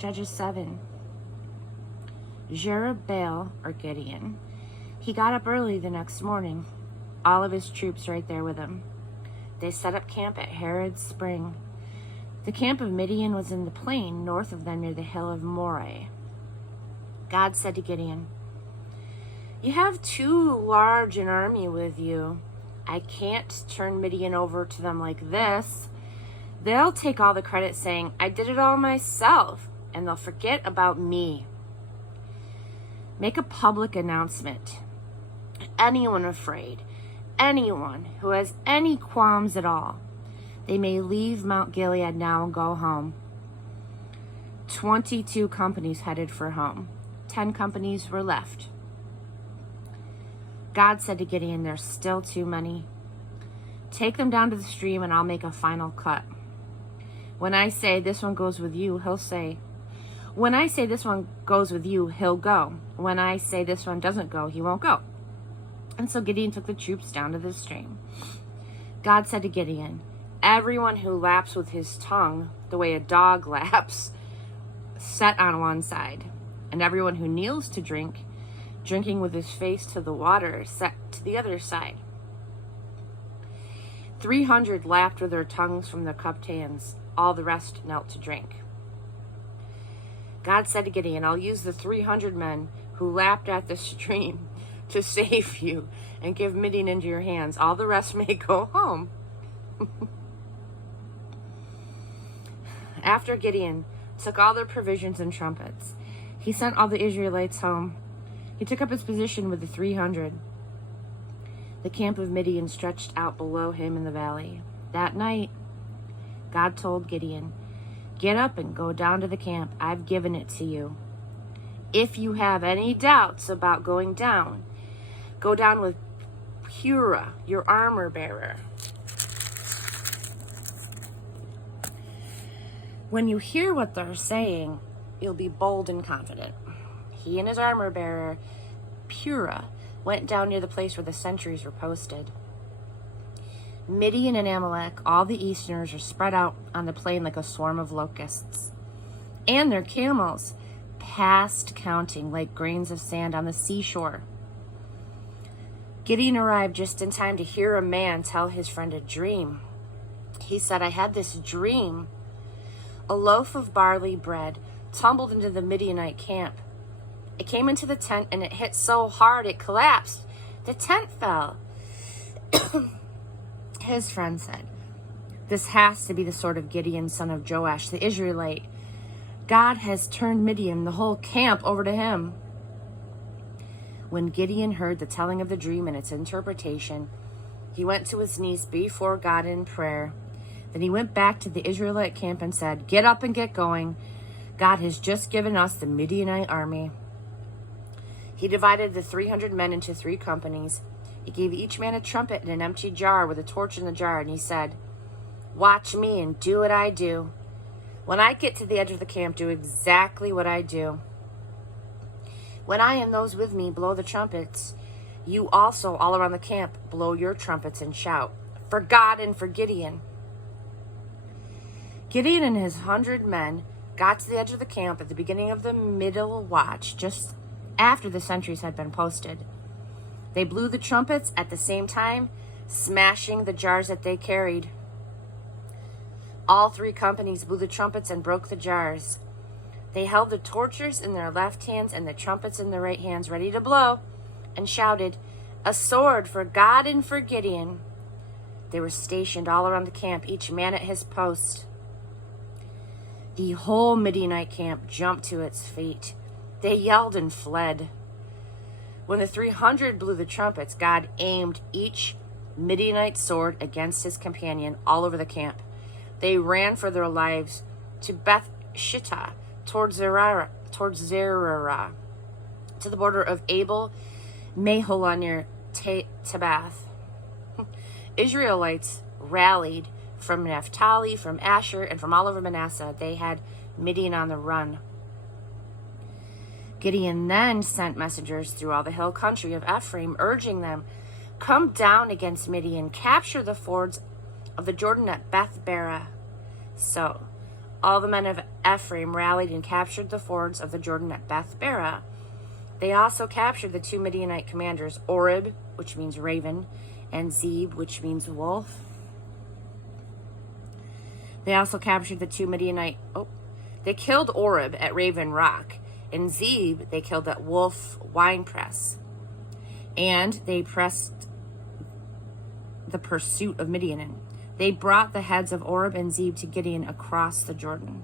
Judges 7. Jerubbaal, or Gideon, he got up early the next morning, all of his troops right there with him. They set up camp at Herod's Spring. The camp of Midian was in the plain north of them near the hill of Moreh. God said to Gideon, "You have too large an army with you. I can't turn Midian over to them like this. They'll take all the credit saying, 'I did it all myself,' and they'll forget about me. Make a public announcement. Anyone afraid, anyone who has any qualms at all, they may leave Mount Gilead now and go home." 22 companies headed for home. 10 companies were left. God said to Gideon, "There's still too many. Take them down to the stream and I'll make a final cut. When I say this one goes with you, he'll say. When I say this one goes with you, he'll go. When I say this one doesn't go, he won't go." And so Gideon took the troops down to the stream. God said to Gideon, "Everyone who laps with his tongue, the way a dog laps, set on one side. And everyone who kneels to drink, drinking with his face to the water, set to the other side." 300 lapped with their tongues from their cupped hands. All the rest knelt to drink. God said to Gideon, "I'll use the 300 men who lapped at the stream to save you and give Midian into your hands. All the rest may go home." After Gideon took all their provisions and trumpets, he sent all the Israelites home. He took up his position with the 300. The camp of Midian stretched out below him in the valley. That night, God told Gideon, "Get up and go down to the camp. I've given it to you. If you have any doubts about going down, go down with Purah, your armor bearer. When you hear what they're saying, you'll be bold and confident." He and his armor bearer, Purah, went down near the place where the sentries were posted. Midian and Amalek, all the Easterners, are spread out on the plain like a swarm of locusts. And their camels, past counting, like grains of sand on the seashore. Gideon arrived just in time to hear a man tell his friend a dream. He said, "I had this dream. A loaf of barley bread tumbled into the Midianite camp. It came into the tent and it hit so hard it collapsed. The tent fell." His friend said, "This has to be the sword of Gideon, son of Joash, the Israelite. God has turned Midian, the whole camp, over to him." When Gideon heard the telling of the dream and its interpretation, he went to his knees before God in prayer. Then he went back to the Israelite camp and said, "Get up and get going. God has just given us the Midianite army." He divided the 300 men into 3 companies. He gave each man a trumpet and an empty jar with a torch in the jar, and he said, "Watch me and do what I do. When I get to the edge of the camp, do exactly what I do. When I and those with me blow the trumpets, you also, all around the camp, blow your trumpets and shout, 'For God and for Gideon.'" Gideon and his 100 men got to the edge of the camp at the beginning of the middle watch, just after the sentries had been posted. They blew the trumpets at the same time, smashing the jars that they carried. All 3 companies blew the trumpets and broke the jars. They held the torches in their left hands and the trumpets in their right hands, ready to blow, and shouted, "A sword for God and for Gideon." They were stationed all around the camp, each man at his post. The whole Midianite camp jumped to its feet. They yelled and fled. When the 300 blew the trumpets, God aimed each Midianite sword against his companion all over the camp. They ran for their lives to Beth Shittah, towards Zerah, to the border of Abel Meholah near Tabath. Israelites rallied from Naphtali, from Asher, and from all over Manasseh. They had Midian on the run. Gideon then sent messengers through all the hill country of Ephraim, urging them, "Come down against Midian, capture the fords of the Jordan at Beth Barah." So all the men of Ephraim rallied and captured the fords of the Jordan at Beth-barah. They also captured the 2 Midianite commanders, Oreb, which means raven, and Zeb, which means wolf. They also captured the 2 Midianite... They killed Oreb at Raven Rock, and Zeb they killed at Wolf Winepress. And they pressed the pursuit of Midian. They brought the heads of Oreb and Zeb to Gideon across the Jordan.